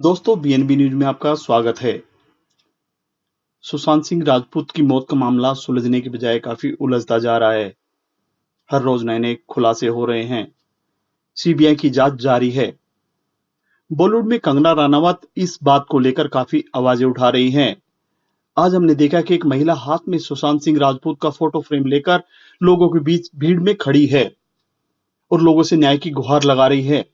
दोस्तों BNB news में आपका स्वागत है। सुशांत सिंह राजपूत की मौत का मामला सुलझने की बजाय काफी उलझता जा रहा है। हर रोज नए नए खुलासे हो रहे हैं। सीबीआई की जांच जारी है। बॉलीवुड में कंगना रनावत इस बात को लेकर काफी आवाजें उठा रही हैं। आज हमने देखा कि एक महिला हाथ में सुशांत सिंह राजपूत का फोटो फ्रेम लेकर लोगों के बीच भीड़ में खड़ी है और लोगों से न्याय की गुहार लगा रही है।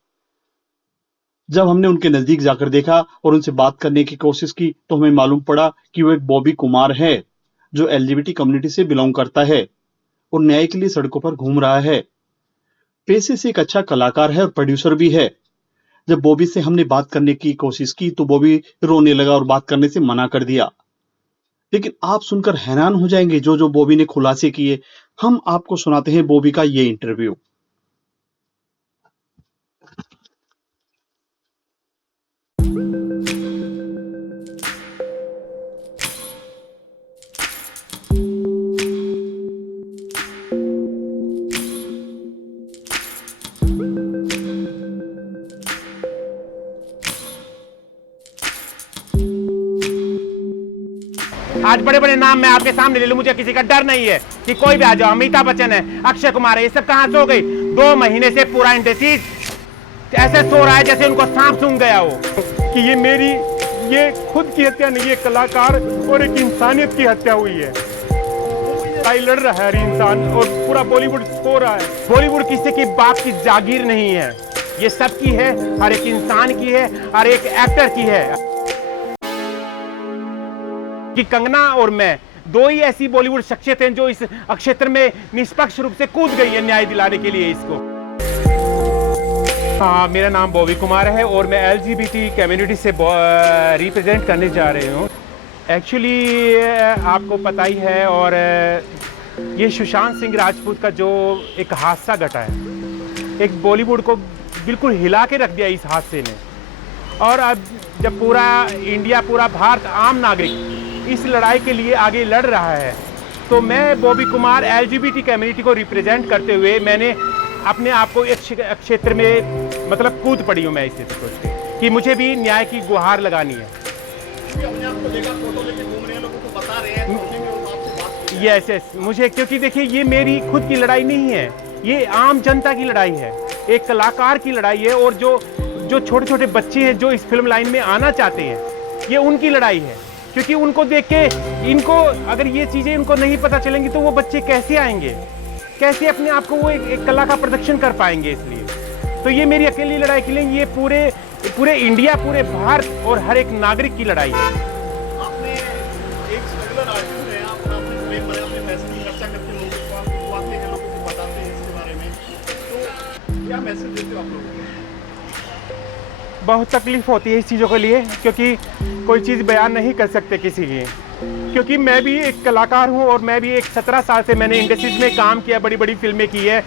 जब हमने उनके नजदीक जाकर देखा और उनसे बात करने की कोशिश की तो हमें मालूम पड़ा कि वो एक बॉबी कुमार है जो एलजीबीटी कम्युनिटी से बिलोंग करता है और न्याय के लिए सड़कों पर घूम रहा है। पेशे से एक अच्छा कलाकार है और प्रोड्यूसर भी है। जब बॉबी से हमने बात करने की कोशिश की तो बॉबी रोने लगा और बात करने से मना कर दिया। लेकिन आप सुनकर हैरान हो जाएंगे जो जो बॉबी ने खुलासे किए। हम आपको सुनाते हैं बॉबी का ये इंटरव्यू। आज बड़े बड़े नाम मैं आपके सामने ले लूं, मुझे किसी का डर नहीं है कि कोई भी आ जाओ। अमिताभ बच्चन है, अक्षय कुमार है, ये सब कहां सो गई? 2 महीने से पूरा इंडस्ट्री ऐसे सो रहा है जैसे उनको सांप सूंघ गया हो। कि ये खुद की हत्या नहीं है, कलाकार और एक इंसानियत की हत्या हुई है। लड़ रहा है हर इंसान और पूरा बॉलीवुड सो रहा है। बॉलीवुड किसी की बाप की जागीर नहीं है, ये सबकी है, हर एक इंसान की है, हर एक एक्टर की है। कि कंगना और मैं 2 ही ऐसी बॉलीवुड शख्सियत हैं जो इस क्षेत्र में निष्पक्ष रूप से कूद गई है न्याय दिलाने के लिए इसको। हाँ, मेरा नाम बॉबी कुमार है और मैं एलजीबीटी कम्युनिटी से रिप्रेजेंट करने जा रही हूँ। एक्चुअली आपको पता ही है, और ये सुशांत सिंह राजपूत का जो एक हादसा घटा है, एक बॉलीवुड को बिल्कुल हिला के रख दिया इस हादसे ने। और अब जब पूरा इंडिया, पूरा भारत, आम नागरिक इस लड़ाई के लिए आगे लड़ रहा है, तो मैं बॉबी कुमार एलजीबीटी कम्युनिटी को रिप्रेजेंट करते हुए मैंने अपने आप को एक क्षेत्र में मतलब कूद पड़ी हूँ मैं इसे सोच के कि मुझे भी न्याय की गुहार लगानी है। यस, मुझे, क्योंकि देखिए ये मेरी खुद की लड़ाई नहीं है, ये आम जनता की लड़ाई है, एक कलाकार की लड़ाई है, और जो छोटे छोटे बच्चे हैं जो इस फिल्म लाइन में आना चाहते हैं, ये उनकी लड़ाई है। क्योंकि उनको देख के, इनको अगर ये चीज़ें उनको नहीं पता चलेंगी तो वो बच्चे कैसे आएंगे, कैसे अपने आप को वो एक कला का प्रदर्शन कर पाएंगे। इसलिए तो ये मेरी अकेली लड़ाई के लिए, ये पूरे इंडिया, पूरे भारत और हर एक नागरिक की लड़ाई है। आपने एक स्ट्रगलर आर्टिस्ट है, आपने अपने पैसे की खर्चा करके लोगों को आते हैं, लोगों को बताते हैं इसके बारे में, तो क्या मैसेज देते हो आप लोगों को? बहुत तकलीफ होती है इस चीज़ों के लिए, क्योंकि कोई चीज़ बयान नहीं कर सकते किसी की। क्योंकि मैं भी एक कलाकार हूं और मैं भी एक 17 साल से मैंने इंडस्ट्रीज में काम किया, बड़ी बड़ी फिल्में की है,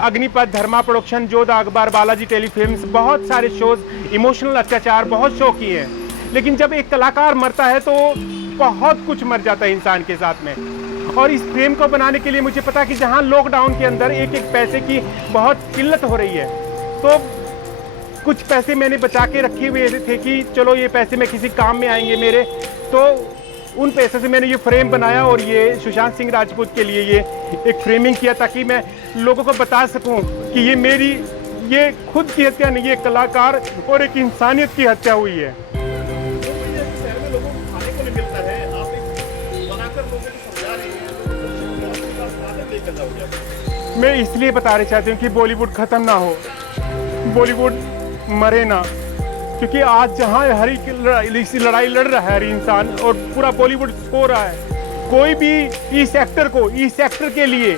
अग्निपथ, धर्मा प्रोडक्शन, जोधा अखबार, बालाजी टेलीफिल्म्स, बहुत सारे शोज, इमोशनल अत्याचार, बहुत शो किए हैं। लेकिन जब एक कलाकार मरता है तो बहुत कुछ मर जाता है इंसान के साथ में। और इस फिल्म को बनाने के लिए मुझे पता है कि जहाँ लॉकडाउन के अंदर एक पैसे की बहुत किल्लत हो रही है, तो कुछ पैसे मैंने बचा के रखे हुए थे कि चलो ये पैसे में किसी काम में आएंगे मेरे, तो उन पैसे से मैंने ये फ्रेम बनाया और ये सुशांत सिंह राजपूत के लिए ये एक फ्रेमिंग किया, ताकि मैं लोगों को बता सकूं कि ये खुद की हत्या नहीं है, कलाकार और एक इंसानियत की हत्या हुई है। शहर में लोगों को खाने को नहीं मिलता है, आप एक बनाकर लोगों को समझा रहे हैं, मैं इसलिए बताना चाहती हूँ कि बॉलीवुड ख़त्म ना हो, बॉलीवुड मरे ना। क्योंकि आज जहाँ हर एक लड़ाई लड़ रहा है हर इंसान और पूरा बॉलीवुड सो रहा है, कोई भी इस एक्टर के लिए,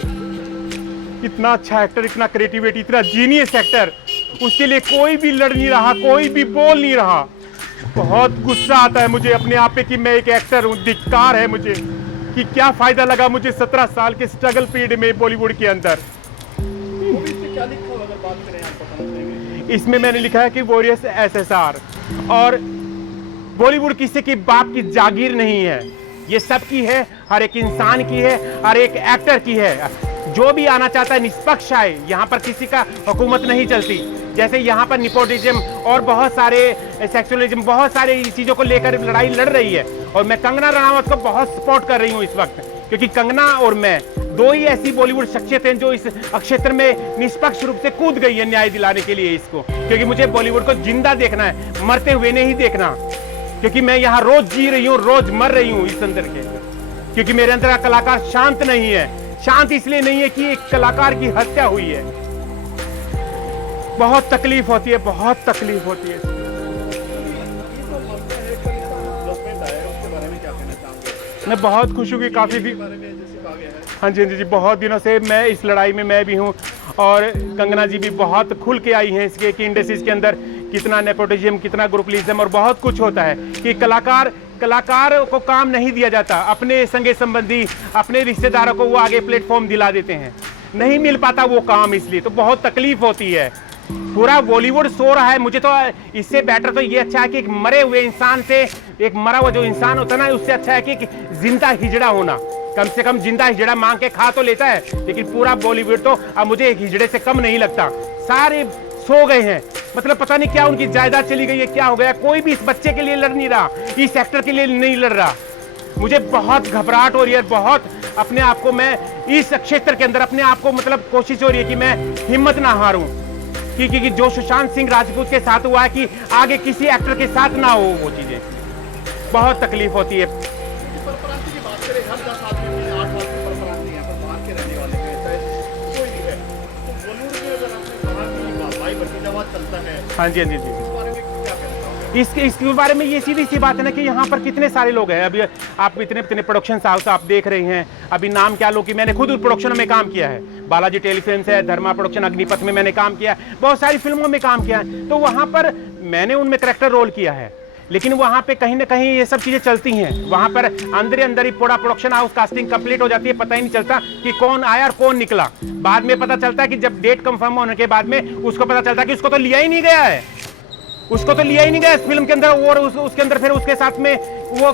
इतना अच्छा एक्टर, इतना क्रिएटिविटी, इतना जीनियस एक्टर, उसके लिए कोई भी लड़ नहीं रहा, कोई भी बोल नहीं रहा। बहुत गुस्सा आता है मुझे अपने आप पे कि मैं एक एक्टर हूँ, धिक्कार है मुझे कि क्या फ़ायदा लगा मुझे 17 साल के स्ट्रगल पीरियड में बॉलीवुड के अंदर। क्या लिखा हो अगर बात करें आप बताना चाहेंगे? इसमें मैंने लिखा है कि वॉरियर्स एसएसआर, और बॉलीवुड किसी की बाप की जागीर नहीं है, ये सबकी है, हर एक इंसान की है, हर एक एक्टर की है। जो भी आना चाहता है निष्पक्ष आए, यहाँ पर किसी का हुकूमत नहीं चलती। जैसे यहाँ पर निपोटिज्म और बहुत सारे सेक्सुअलिज्म, बहुत सारे चीज़ों को लेकर लड़ाई लड़ रही है। और मैं कंगना रनावत को बहुत सपोर्ट कर रही हूँ इस वक्त, क्योंकि कंगना और मैं दो ही ऐसी बॉलीवुड शख्सियत हैं जो इस क्षेत्र में निष्पक्ष रूप से कूद गई है न्याय दिलाने के लिए इसको। क्योंकि मुझे बॉलीवुड को जिंदा देखना है, मरते हुए नहीं देखना, क्योंकि मैं यहाँ रोज जी रही हूँ, रोज मर रही हूँ इस अंदर के। क्योंकि मेरे अंदर का कलाकार शांत नहीं है। शांत इसलिए नहीं है कि एक कलाकार की हत्या हुई है। बहुत तकलीफ होती है, बहुत तकलीफ होती है। मैं बहुत खुश हूँ कि काफी भी, हाँ जी हाँ जी, बहुत दिनों से मैं इस लड़ाई में मैं भी हूँ। और कंगना जी भी बहुत खुल के आई हैं इसके कि इंडस्ट्रीज के अंदर कितना नेपोटिज्म, कितना ग्रुपलिज्म और बहुत कुछ होता है कि कलाकार को काम नहीं दिया जाता। अपने संगे संबंधी, अपने रिश्तेदारों को वो आगे प्लेटफॉर्म दिला देते हैं, नहीं मिल पाता वो काम, इसलिए तो बहुत तकलीफ होती है। पूरा बॉलीवुड सो रहा है। मुझे तो इससे बेटर तो ये अच्छा है कि एक मरे हुए इंसान से, एक मरा हुआ जो इंसान होता है ना, उससे अच्छा है कि जिंदा हिजड़ा होना। कम से कम जिंदा हिजड़ा मांग के खा तो लेता है, लेकिन पूरा बॉलीवुड तो अब मुझे एक हिजड़े से कम नहीं लगता। सारे सो गए हैं, मतलब पता नहीं क्या उनकी जायदाद चली गई है, क्या हो गया। कोई भी इस बच्चे के लिए लड़ नहीं रहा, इस एक्टर के लिए नहीं लड़ रहा। मुझे बहुत घबराहट हो रही है, बहुत अपने आप को, मैं इस क्षेत्र के अंदर अपने आप को, मतलब कोशिश हो रही है कि मैं हिम्मत ना हारूं, क्योंकि जो सुशांत सिंह राजपूत के साथ हुआ है कि आगे किसी एक्टर के साथ ना हो वो चीजें। बहुत तकलीफ होती है। परप्रांति की बात करें, हर 10 आदमी में 8 आदमी परप्रांति यहाँ पर बाहर के रहने वाले हैं, चाहे कोई भी है। तो बॉलीवुड में अगर आपने कहा कि भाई भतीजावाद चलता है, हाँ जी हाँ जी जी, इस बारे में क्या कहना चाहोगे? इसके बारे में ये सीधी सी बात है ना कि यहाँ पर कितने सारे लोग हैं। अभी आप इतने प्रोडक्शन हाउस आप देख रहे हैं, अभी नाम क्या लो कि मैंने खुद प्रोडक्शन में काम किया है। बालाजी टेलीफिल्म्स है, धर्मा प्रोडक्शन, अग्निपथ में मैंने काम किया है, बहुत सारी फिल्मों में काम किया है। तो वहाँ पर मैंने उनमें कैरेक्टर रोल किया है, लेकिन वहाँ पे कहीं ना कहीं ये सब चीज़ें चलती हैं। वहाँ पर अंदर ही पूरा प्रोडक्शन हाउस कास्टिंग कंप्लीट हो जाती है, पता ही नहीं चलता कि कौन आया और कौन निकला। बाद में पता चलता है कि जब डेट कंफर्म होने के बाद में उसको पता चलता है कि उसको तो लिया ही नहीं गया है, उसको तो लिया ही नहीं गया इस फिल्म के अंदर। और उसके अंदर फिर उसके साथ में वो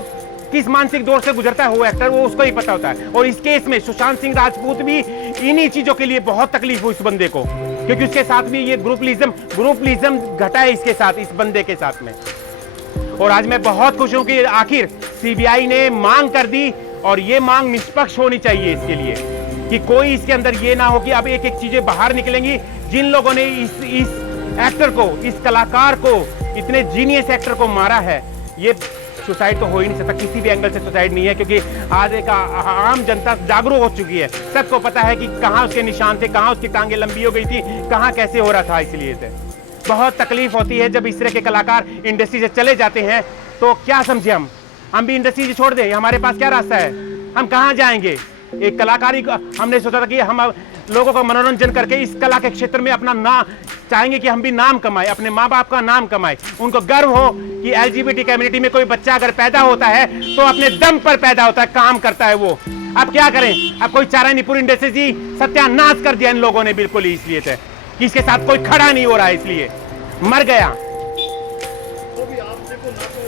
किस मानसिक दौर से गुजरता है वो एक्टर, वो उसको ही पता होता है। और इस केस में सुशांत सिंह राजपूत भी इन्हीं चीज़ों के लिए बहुत तकलीफ हुई इस बंदे को, क्योंकि उसके साथ भी ये ग्रुपलिज्म घटा है इसके साथ, इस बंदे के साथ में। और आज मैं बहुत खुश हूं कि आखिर सीबीआई ने मांग कर दी, और ये मांग निष्पक्ष होनी चाहिए इसके लिए, कि कोई इसके अंदर ये ना हो कि अब एक एक चीजें बाहर निकलेंगी। जिन लोगों ने इस एक्टर को, इस कलाकार को, इतने जीनियस एक्टर को मारा है, ये सुसाइड तो हो ही नहीं सकता, किसी भी एंगल से सुसाइड नहीं है, क्योंकि आज एक आम जनता जागरूक हो चुकी है। सबको पता है कि कहाँ उसके निशान थे, कहाँ उसकी टांगे लंबी हो गई थी, कहाँ कैसे हो रहा था। इसलिए से बहुत तकलीफ होती है जब इस तरह के कलाकार इंडस्ट्री से चले जाते हैं। तो क्या समझे हम भी इंडस्ट्री से छोड़ दें? हमारे पास क्या रास्ता है? हम कहाँ जाएंगे? एक कलाकारी हमने सोचा था कि हम लोगों का मनोरंजन करके इस कला के क्षेत्र में अपना नाम चाहेंगे कि हम भी नाम कमाएं, अपने माँ बाप का नाम कमाएं, उनको गर्व हो कि एलजीबीटी कम्युनिटी में कोई बच्चा अगर पैदा होता है तो अपने दम पर पैदा होता है, काम करता है वो। अब क्या करें? अब कोई चारा नहीं, पूरी इंडस्ट्री जी सत्यानाश कर दिया इन लोगों ने, बिल्कुल ही इसलिए थे कि इसके साथ कोई खड़ा नहीं हो रहा है, इसलिए मर गया। तो भी आप देखो ना, तो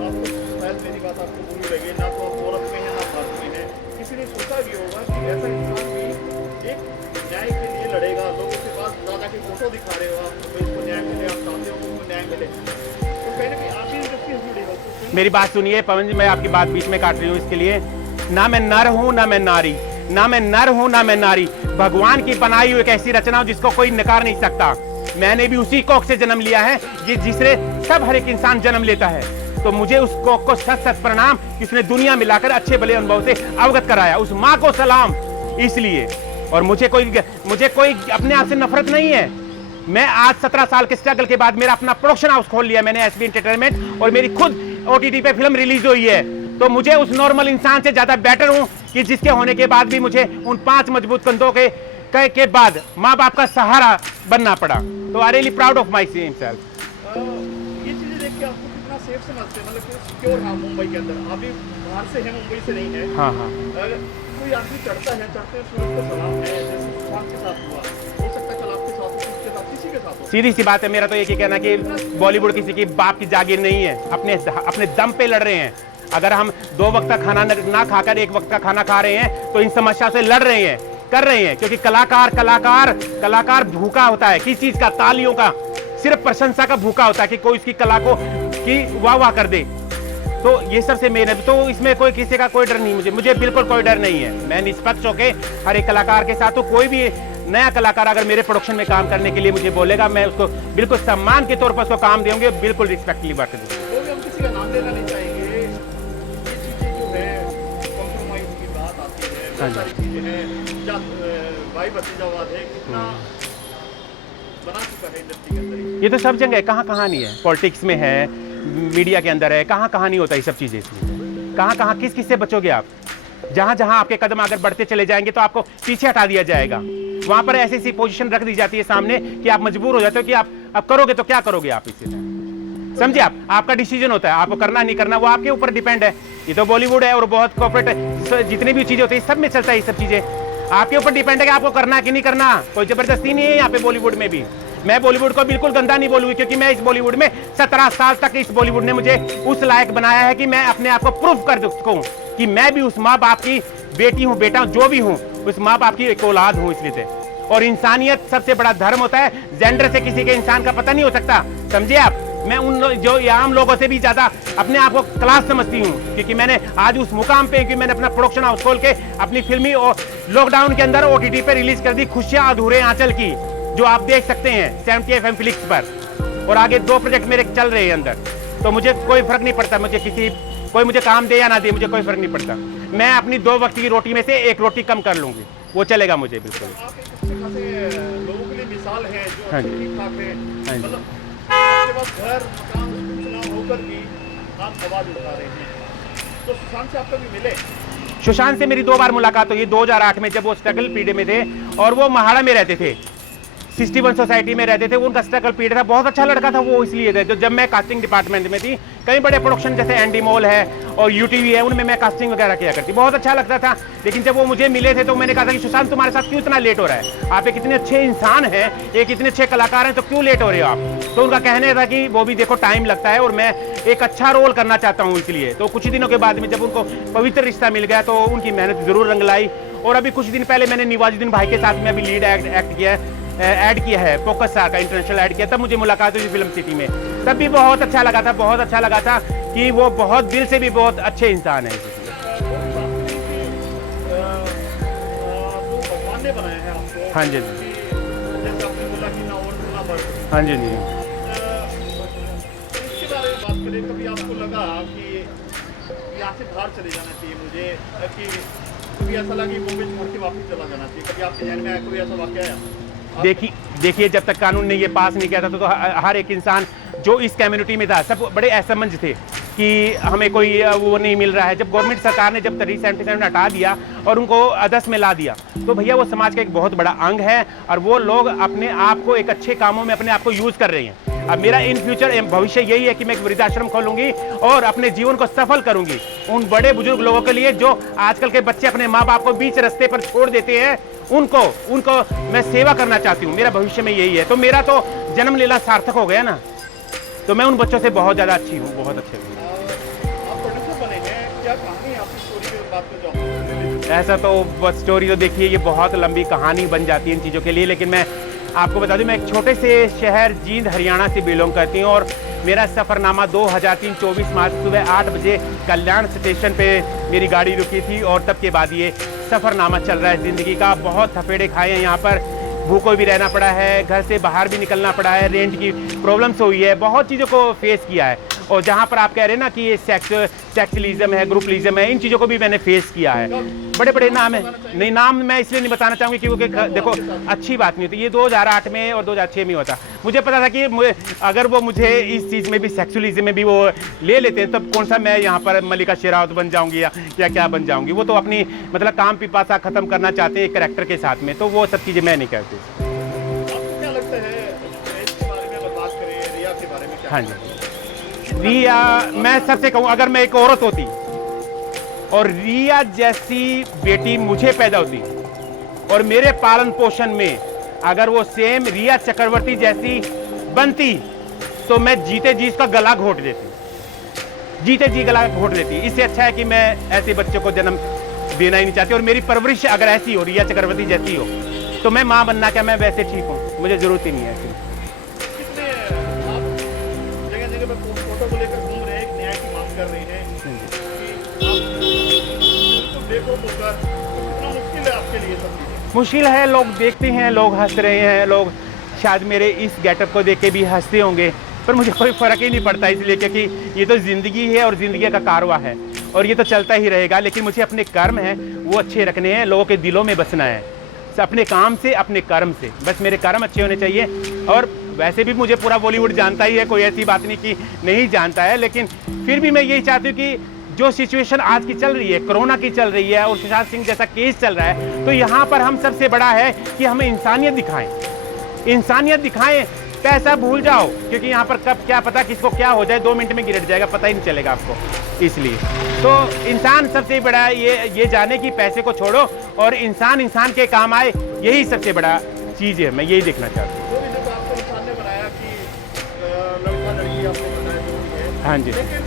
आपको शायद मेरी बात आपको बुरी लगी ना, तो आप औरत में है ना भारत में है। किसी ने सोचा भी होगा कि ऐसा इंसान भी एक न्याय के लिए लड़ेगा, लोगों के पास दादा की फोटो दिखा रहे हो आप, तो इसको न्याय मिले, आप चाहते हो उनको न्याय मिले, तो कहीं ना कहीं आप ही इंडस्ट्री से जुड़े हो। मेरी बात सुनिए पवन जी, मैं आपकी बात बीच में काट रही हूँ इसके लिए। ना मैं नर हूँ ना मैं नारी, ना मैं नर हूँ ना मैं नारी। भगवान की बनाई हुई एक ऐसी रचना हो जिसको कोई नकार नहीं सकता। मैंने भी उसी कोख से जन्म लिया है जिससे सब हर एक इंसान जन्म लेता है। तो मुझे उस कोख को सत सत प्रणाम, इसने दुनिया मिलाकर अच्छे भले अनुभव से अवगत कराया। उस माँ को सलाम। इसलिए और मुझे कोई अपने आप से नफरत नहीं है। मैं आज 17 साल के स्ट्रगल के बाद मेरा अपना प्रोडक्शन हाउस खोल लिया मैंने, एसबी एंटरटेनमेंट, और मेरी खुद ओटीटी पे फिल्म रिलीज हुई है। तो मुझे उस नॉर्मल इंसान से ज्यादा बेटर हूं कि जिसके होने के बाद भी मुझे उन 5 मजबूत कंधों के बाद माँ बाप का सहारा बनना पड़ा। तो I really proud of my self. ये चीजें देख के आपको कितना सेफ समझते हैं, मतलब कि सिक्योर है मुंबई के अंदर? अभी बाहर से है, मुंबई से नहीं है। हाँ हाँ, कोई आदमी चढ़ते हैं सूरज को सलाम है, जैसे सुशांत के साथ हुआ, हो सकता है कल आपके साथ हो, उसके साथ, किसी के साथ हो। सीधी सी बात है, मेरा तो एक ही कहना कि बॉलीवुड किसी की बाप की जागीर नहीं है। अपने दम पे लड़ रहे हैं। अगर हम 2 वक्त का खाना ना खाकर 1 वक्त का खाना खा रहे हैं तो इन समस्या से लड़ रहे हैं। कर रहे हैं, क्योंकि कलाकार भूखा होता है किस चीज का, तालियों का, सिर्फ प्रशंसा का भूखा होता है कि कोई उसकी कला को की वाह वाह कर दे। तो ये सबसे मेन है, तो इसमें कोई किसी का कोई डर नहीं, मुझे बिल्कुल कोई डर नहीं है। मैं निष्पक्ष होकर हर एक कलाकार के साथ, तो कोई भी नया कलाकार अगर मेरे प्रोडक्शन में काम करने के लिए मुझे बोलेगा, मैं उसको बिल्कुल सम्मान के तौर पर उसको काम देंगे, बिल्कुल रिस्पेक्टली वर्क दूंगा। हम किसी का नाम लेना नहीं चाहेंगे, ये चीजें जो है कॉम्प्रोमाइज की बात आती है, बहुत सारी चीजें हैं, भाई भतीजावाद है, कितना बना चुका है इंडस्ट्री के अंदर। ये तो सब जगह है, कहाँ नहीं है, पॉलिटिक्स में है, मीडिया के अंदर है, कहाँ नहीं होता ये सब चीजें। इसमें कहाँ किस से बचोगे आप? जहां आपके कदम अगर बढ़ते चले जाएंगे तो आपको पीछे हटा दिया जाएगा। वहां पर ऐसी पोजीशन रख दी जाती है सामने कि आप मजबूर हो जाते हो कि आप अब करोगे तो क्या करोगे आप इसे, समझे? आपका डिसीजन होता है, आपको करना नहीं करना वो आपके ऊपर डिपेंड है। ये तो बॉलीवुड है और बहुत कॉर्पोरेट जितनी भी चीजें होती है सब में चलता है, ये सब चीजें आपके ऊपर डिपेंड है कि आपको करना है कि नहीं करना। कोई जबरदस्ती नहीं है यहाँ पे बॉलीवुड में भी। मैं बॉलीवुड को बिल्कुल गंदा नहीं बोलूंगी, क्योंकि मैं इस बॉलीवुड में 17 साल तक इस बॉलीवुड ने मुझे उस लायक बनाया है कि मैं अपने आप को प्रूफ कर सकूं कि मैं भी उस माँ बाप की बेटी हूँ, बेटा जो भी हूँ, उस माँ बाप की एक औलाद हूँ। इसलिए से और इंसानियत सबसे बड़ा धर्म होता है, जेंडर से किसी के इंसान का पता नहीं हो सकता, समझे आप? मैं उन जो आम लोगों से भी ज्यादा अपने आप को क्लास समझती हूँ, क्योंकि मैंने आज उस मुकाम पे कि मैंने अपना प्रोडक्शन हाउस खोल के अपनी फिल्मी और लॉकडाउन के अंदर OTT पे रिलीज कर दी खुशियां अधूरे आंचल की, जो आप देख सकते हैं 70 FM फ्लिक्स पर, और आगे 2 प्रोजेक्ट मेरे चल रहे हैं अंदर। तो मुझे कोई फर्क नहीं पड़ता, कोई मुझे काम दे या ना दे, मुझे कोई फर्क नहीं पड़ता। मैं अपनी 2 वक्त की रोटी में से 1 रोटी कम कर लूंगी, वो चलेगा मुझे बिल्कुल। आप एक अच्छे खासे लोगों के लिए मिसाल है जो हाँ अच्छे जी। ठीक-ठाक है, हाँ जी। मतलब आपके पास घर मकान चुनाव होकर भी आप आवाज उठा रहे हैं। तो सुशांत से आप कभी मिले? सुशांत से मेरी 2 बार मुलाकात हुई, 2008 में जब वो स्ट्रगल पीरियड में थे और वो महाड़ा में रहते थे, 61 सोसाइटी में रहते थे। उनका स्ट्रगल पीरियड था, बहुत अच्छा लड़का था वो, इसलिए थे। जब मैं कास्टिंग डिपार्टमेंट में थी, कई बड़े प्रोडक्शन जैसे एंडी मॉल है और UTV है, उनमें मैं कास्टिंग वगैरह किया करती, बहुत अच्छा लगता था। लेकिन जब वो मुझे मिले थे तो मैंने कहा था कि सुशांत तुम्हारे साथ क्यों इतना लेट हो रहा है, आप एक इतने अच्छे इंसान हैं, एक इतने अच्छे कलाकार हैं, तो क्यों लेट हो रहे हो आप? तो उनका कहने था कि वो भी देखो टाइम लगता है और मैं एक अच्छा रोल करना चाहता हूँ, इसलिए। तो कुछ ही दिनों के बाद में जब उनको पवित्र रिश्ता मिल गया तो उनकी मेहनत जरूर रंग लाई। और अभी कुछ दिन पहले मैंने निवाजुद्दीन भाई के साथ में अभी लीड एक्ट किया है, ऐड किया है, फोकस स्टार का इंटरनेशनल ऐड किया, तब मुझे मुलाकात हुई फिल्म सिटी में, तब भी बहुत अच्छा लगा था, बहुत अच्छा लगा था कि वो बहुत दिल से भी बहुत अच्छे इंसान है। भगवान ने बनाया है आपको। हाँ जी, जैसे आपने बोला कि ना और ना बढ़। हाँ जी जी। इसके बारे में बात करें, कभी आपको लगा कि यहाँ से बाहर चले जाना चाहिए मुझे, कि कभी ऐसा लगा कि मुंबई छोड़ के वापस चला जाना चाहिए, कभी आपके ध्यान में आया कोई ऐसा वाकया आया? देखिए जब तक कानून ने ये पास नहीं किया था तो हर एक इंसान जो इस कम्युनिटी में था सब बड़े असमंज थे कि हमें कोई वो नहीं मिल रहा है। जब गवर्नमेंट सरकार ने जब 377 हटा दिया और उनको अदस में ला दिया, तो भैया वो समाज का एक बहुत बड़ा अंग है और वो लोग अपने आप को एक अच्छे कामों में अपने आप को यूज कर रहे हैं। अब मेरा इन फ्यूचर भविष्य यही है कि मैं एक वृद्धाश्रम खोलूंगी और अपने जीवन को सफल करूंगी उन बड़े बुजुर्ग लोगों के लिए जो आजकल के बच्चे अपने माँ बाप को बीच रास्ते पर छोड़ देते हैं, उनको मैं सेवा करना चाहती हूँ। मेरा भविष्य में यही है। तो मेरा तो जन्म लीला सार्थक हो गया ना, तो मैं उन बच्चों से बहुत ज्यादा अच्छी हूँ, बहुत अच्छे हूँ। आप प्रोड्यूसर बने हैं, क्या कहानी आपकी स्टोरी के बात में जाऊँ? ऐसा तो स्टोरी तो देखिए ये बहुत लंबी कहानी बन जाती है इन चीज़ों के लिए, लेकिन मैं आपको बता दूं मैं एक छोटे से शहर जींद हरियाणा से बिलोंग करती हूं और मेरा सफ़रनामा 2003 24 मार्च सुबह 8 बजे कल्याण स्टेशन पे मेरी गाड़ी रुकी थी और तब के बाद ये सफ़रनामा चल रहा है ज़िंदगी का। बहुत थपेड़े खाए हैं यहाँ पर, भूखों भी रहना पड़ा है, घर से बाहर भी निकलना पड़ा है, रेंट की प्रॉब्लम्स हुई है, बहुत चीज़ों को फेस किया है। और जहाँ पर आप कह रहे हैं ना कि ये सेक्सुअलिज्म है, ग्रुपलिज्म है, इन चीज़ों को भी मैंने फेस किया है। बड़े बड़े नाम है, नहीं नाम मैं इसलिए नहीं बताना चाहूँगी क्योंकि देखो अच्छी बात नहीं होती। ये 2008 में और 2006 में होता। मुझे पता था कि अगर वो मुझे इस चीज़ में भी सेक्सुअलिज्म में भी वो ले लेते हैं तब कौन सा मैं यहाँ पर मल्लिका शेरावत बन जाऊँगी या क्या बन जाऊँगी। वो तो अपनी मतलब काम पिपासा ख़त्म करना चाहते हैं कैरेक्टर के साथ में, तो वो सब चीज़ें मैं नहीं करती। आपको क्या लगता है इसके बारे में अगर बात करें, रिया के बारे में क्या? हाँ जी, रिया, मैं सबसे कहूँ अगर मैं एक औरत होती और रिया जैसी बेटी मुझे पैदा होती और मेरे पालन पोषण में अगर वो सेम रिया चक्रवर्ती जैसी बनती तो मैं जीते जी इसका गला घोट देती, जीते जी गला घोट देती। इससे अच्छा है कि मैं ऐसे बच्चे को जन्म देना ही नहीं चाहती। और मेरी परवरिश अगर ऐसी हो, रिया चक्रवर्ती जैसी हो, तो मैं माँ बनना क्या, मैं वैसे ठीक हूँ, मुझे जरूरत ही नहीं है ऐसी। कितने आप जगह जगह पर फोटो को लेकर घूम रहे हैं, एक न्याय की मांग कर रहे हैं कि आप उसको देखो होकर, तो कितना मुश्किल है आपके लिए सब चीज़ें? मुश्किल है, लोग देखते हैं, लोग हंस रहे हैं, लोग शायद मेरे इस गेटअप को देख के भी हंसते होंगे, पर मुझे कोई फ़र्क ही नहीं पड़ता, इसलिए क्योंकि ये तो ज़िंदगी है और ज़िंदगी का कारवा है और ये तो चलता ही रहेगा। लेकिन मुझे अपने कर्म हैं वो अच्छे रखने हैं, लोगों के दिलों में बसना है, अपने काम से, अपने कर्म से, बस मेरे कर्म अच्छे होने चाहिए। और वैसे भी मुझे पूरा बॉलीवुड जानता ही है, कोई ऐसी बात नहीं कि नहीं जानता है, लेकिन फिर भी मैं यही चाहती हूँ कि जो सिचुएशन आज की चल रही है, कोरोना की चल रही है और सुशांत सिंह जैसा केस चल रहा है, तो यहाँ पर हम सबसे बड़ा है कि हमें इंसानियत दिखाएं, इंसानियत दिखाएं, पैसा भूल जाओ, क्योंकि यहाँ पर कब क्या पता किसको क्या हो जाए, 2 मिनट में गिरट जाएगा, पता ही नहीं चलेगा आपको। इसलिए तो इंसान सबसे बड़ा ये जाने कि पैसे को छोड़ो और इंसान इंसान के काम आए, यही सबसे बड़ा चीज़ है, मैं यही देखना चाहता हूँ। वो भी जब आपको इंसान ने बनाया कि लड़का लड़की आपको बनाया जो भी है, हाँ जी। लेकिन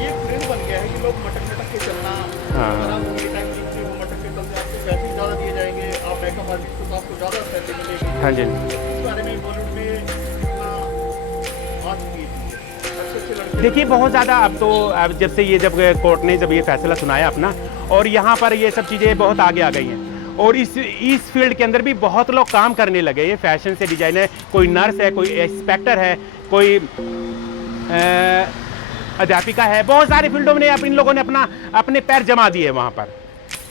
ये ट्रेंड बन गया है कि लोग मटक के चलना, हाँ। अगर आप ये टाइम लिखते हो मटक के चलते आपको पैसे ज़्यादा दिए जाएंगे, आप मेकअप आर्टिस्ट को तो आपको ज़्यादा पैसे मिलेंगे। हाँ जी। इस बारे में बॉलीवुड में कितना बात की थी, अच्छे लड़के देखिए बहुत ज़्यादा अब जब से ये जब कोर्ट ने जब ये फैसला सुनाया अपना, और यहाँ पर ये सब चीज़ें बहुत आगे आ गई हैं और इस फील्ड के अंदर भी बहुत लोग काम करने लगे। ये फैशन से डिजाइनर, कोई नर्स है, कोई इंस्पेक्टर है, कोई अध्यापिका है, बहुत सारे फील्डों में इन लोगों ने अपने पैर जमा दिए वहाँ पर।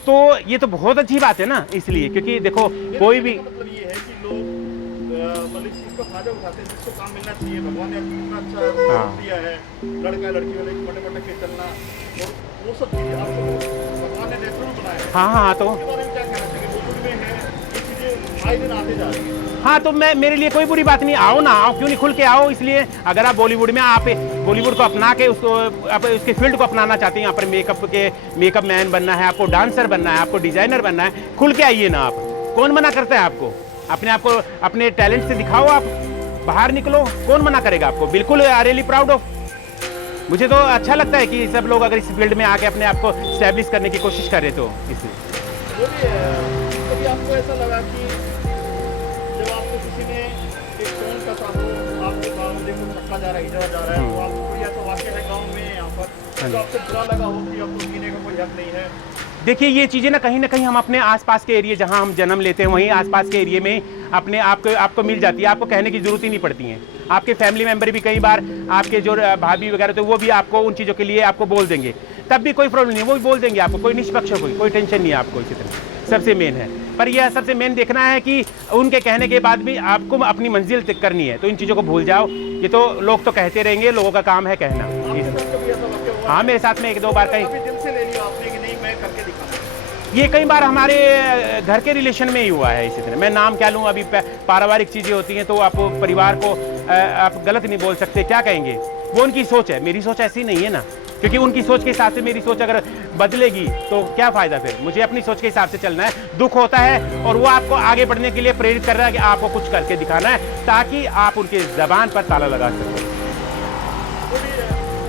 तो ये तो बहुत अच्छी बात है ना, इसलिए क्योंकि देखो कोई भी मतलब ये है कि लोग मतलब इस चीज़ का फायदा उठाते हैं, जिसको काम मिलना चाहिए। भगवान ने आपको इतना अच्छा हाँ। दिया है, लड़का लड़की वाले मटक के चलना और वो सब चीज़ें आपको भगवान ने नेचुरल बनाया है। हाँ तो इसके बारे में क्या कहना चाहिए? बॉलीवुड में है ये चीज़ें आए दिन आते जा रही है। हाँ, तो मेरे लिए कोई बुरी बात नहीं, आओ ना, आओ, क्यों नहीं, खुल के आओ। इसलिए अगर आप बॉलीवुड में आप बॉलीवुड को अपना के उसके फील्ड को अपनाना चाहते हैं, यहाँ पर मेकअप मैन बनना है, आपको डांसर बनना है, आपको डिजाइनर बनना है, खुल के आइए ना। आप कौन मना करता है आपको? अपने आप को अपने टैलेंट से दिखाओ, आप बाहर निकलो, कौन मना करेगा आपको? बिल्कुल, आई रियली प्राउड ऑफ। मुझे तो अच्छा लगता है कि सब लोग अगर इस फील्ड में आके अपने आप को स्टैब्लिश करने की कोशिश करें, तो इसलिए वो भी कभी आपको ऐसा लगा कि जब आपको किसी ने एक फोन कसा हो, आपको कहा मुझे कुछ रखा जा रहा है, इधर जा रहा है, तो आपको कोई ऐसा वाक्य है गाँव में यहाँ पर तो आपको बुरा लगा हो कि आपको जीने का कोई हक नहीं है? देखिए ये चीज़ें ना कहीं हम अपने आसपास के एरिया जहां हम जन्म लेते हैं, वहीं आसपास के एरिया में अपने आपको मिल जाती है, आपको कहने की ज़रूरत ही नहीं पड़ती है। आपके फैमिली मेम्बर भी कई बार, आपके जो भाभी वगैरह, तो वो भी आपको उन चीज़ों के लिए आपको बोल देंगे, तब भी कोई प्रॉब्लम नहीं है, वो भी बोल देंगे आपको, कोई निष्पक्ष कोई टेंशन नहीं है आपको। इसी तरह सबसे मेन है, पर यह सबसे मेन देखना है कि उनके कहने के बाद भी आपको अपनी मंजिल तय करनी है, तो इन चीज़ों को भूल जाओ। ये तो लोग तो कहते रहेंगे, लोगों का काम है कहना। हाँ, मेरे साथ में 1-2 बार कहीं दिल से ले लिया आपने कि नहीं मैं करके दिखाऊंगा। ये कई बार हमारे घर के रिलेशन में ही हुआ है। इसी तरह मैं नाम क्या लूँ, अभी पारिवारिक चीज़ें होती हैं, तो आप परिवार को आप गलत नहीं बोल सकते, क्या कहेंगे, वो उनकी सोच है, मेरी सोच ऐसी नहीं है ना, क्योंकि उनकी सोच के हिसाब से मेरी सोच अगर बदलेगी तो क्या फ़ायदा फिर। मुझे अपनी सोच के हिसाब से चलना है, दुख होता है और वो आपको आगे बढ़ने के लिए प्रेरित कर रहा है कि आपको कुछ करके दिखाना है, ताकि आप उनके ज़बान पर ताला लगा सकें।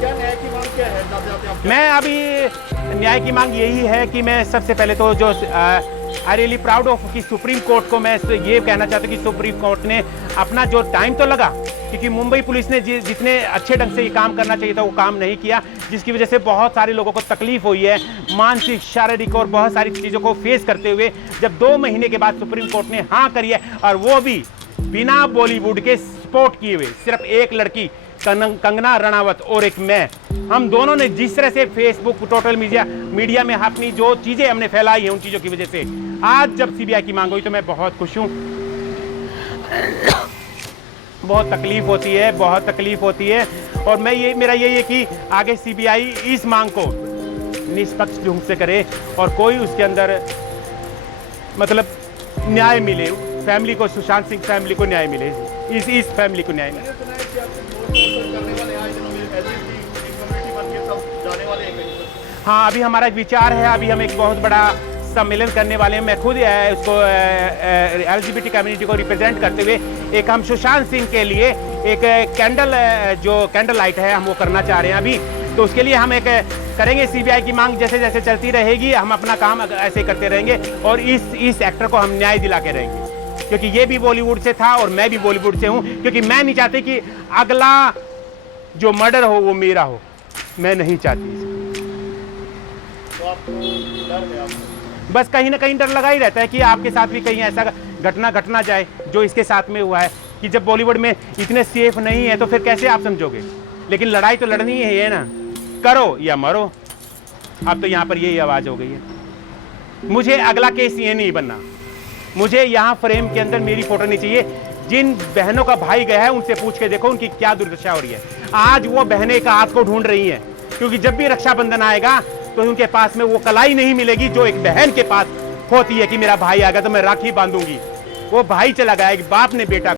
क्या न्याय की मांग क्या है? जाते आप मैं अभी न्याय की मांग यही है कि मैं सबसे पहले तो जो आई रियली प्राउड ऑफ कि सुप्रीम कोर्ट को मैं ये कहना चाहता हूँ कि सुप्रीम कोर्ट ने अपना जो टाइम तो लगा, क्योंकि मुंबई पुलिस ने जितने अच्छे ढंग से ये काम करना चाहिए था वो काम नहीं किया, जिसकी वजह से बहुत सारे लोगों को तकलीफ हुई है, मानसिक, शारीरिक और बहुत सारी चीज़ों को फेस करते हुए जब 2 महीने के बाद सुप्रीम कोर्ट ने हाँ करी है, और वो भी बिना बॉलीवुड के सपोर्ट किए हुए, सिर्फ एक लड़की कंगना रनावत और एक मैं, हम दोनों ने जिस तरह से फेसबुक, टोटल मीडिया में अपनी जो चीज़ें हमने फैलाई हैं, उन चीज़ों की वजह से आज जब सीबीआई की मांग हुई तो मैं बहुत खुश हूँ। बहुत तकलीफ होती है, बहुत तकलीफ होती है, और मेरा यही है कि आगे सीबीआई इस मांग को निष्पक्ष ढंग से करे और कोई उसके अंदर मतलब न्याय मिले, फैमिली को, सुशांत सिंह फैमिली को न्याय मिले, इस फैमिली को न्याय मिले। हाँ, अभी हमारा विचार है, अभी हम एक बहुत बड़ा सम्मेलन करने वाले हैं। मैं खुद उसको LGBT कम्युनिटी को रिप्रेजेंट करते हुए एक हम सुशांत सिंह के लिए एक कैंडल लाइट है, हम वो करना चाह रहे हैं अभी, तो उसके लिए हम एक करेंगे। सीबीआई की मांग जैसे जैसे चलती रहेगी, हम अपना काम ऐसे करते रहेंगे और इस एक्टर को हम न्याय दिला के रहेंगे, क्योंकि ये भी बॉलीवुड से था और मैं भी बॉलीवुड से हूं, क्योंकि मैं नहीं चाहती कि अगला जो मर्डर हो वो मेरा हो, मैं नहीं चाहती। तो आपको डर है आपको? बस कहीं ना कहीं डर लगा ही रहता है कि आपके साथ भी कहीं ऐसा घटना घट ना जाए जो इसके साथ में हुआ है, कि जब बॉलीवुड में इतने सेफ नहीं है तो फिर कैसे आप समझोगे। लेकिन लड़ाई तो लड़नी ही है ना, करो या मरो। अब तो यहाँ पर यही आवाज़ हो गई है। मुझे अगला केस ये नहीं बनना, मुझे यहाँ फ्रेम के अंदर मेरी फोटो नहीं चाहिए। जिन बहनों का भाई गया है उनसे पूछ के देखो उनकी क्या दुर्दशा हो रही है। आज वो बहनें एक हाथ को ढूंढ रही हैं, क्योंकि जब भी रक्षाबंधन आएगा तो उनके पास में वो कलाई नहीं मिलेगी जो एक बहन के पास होती है कि मेरा भाई आ गया तो मैं राखी बांधूंगी। वो भाई चला गया, एक बाप ने बेटा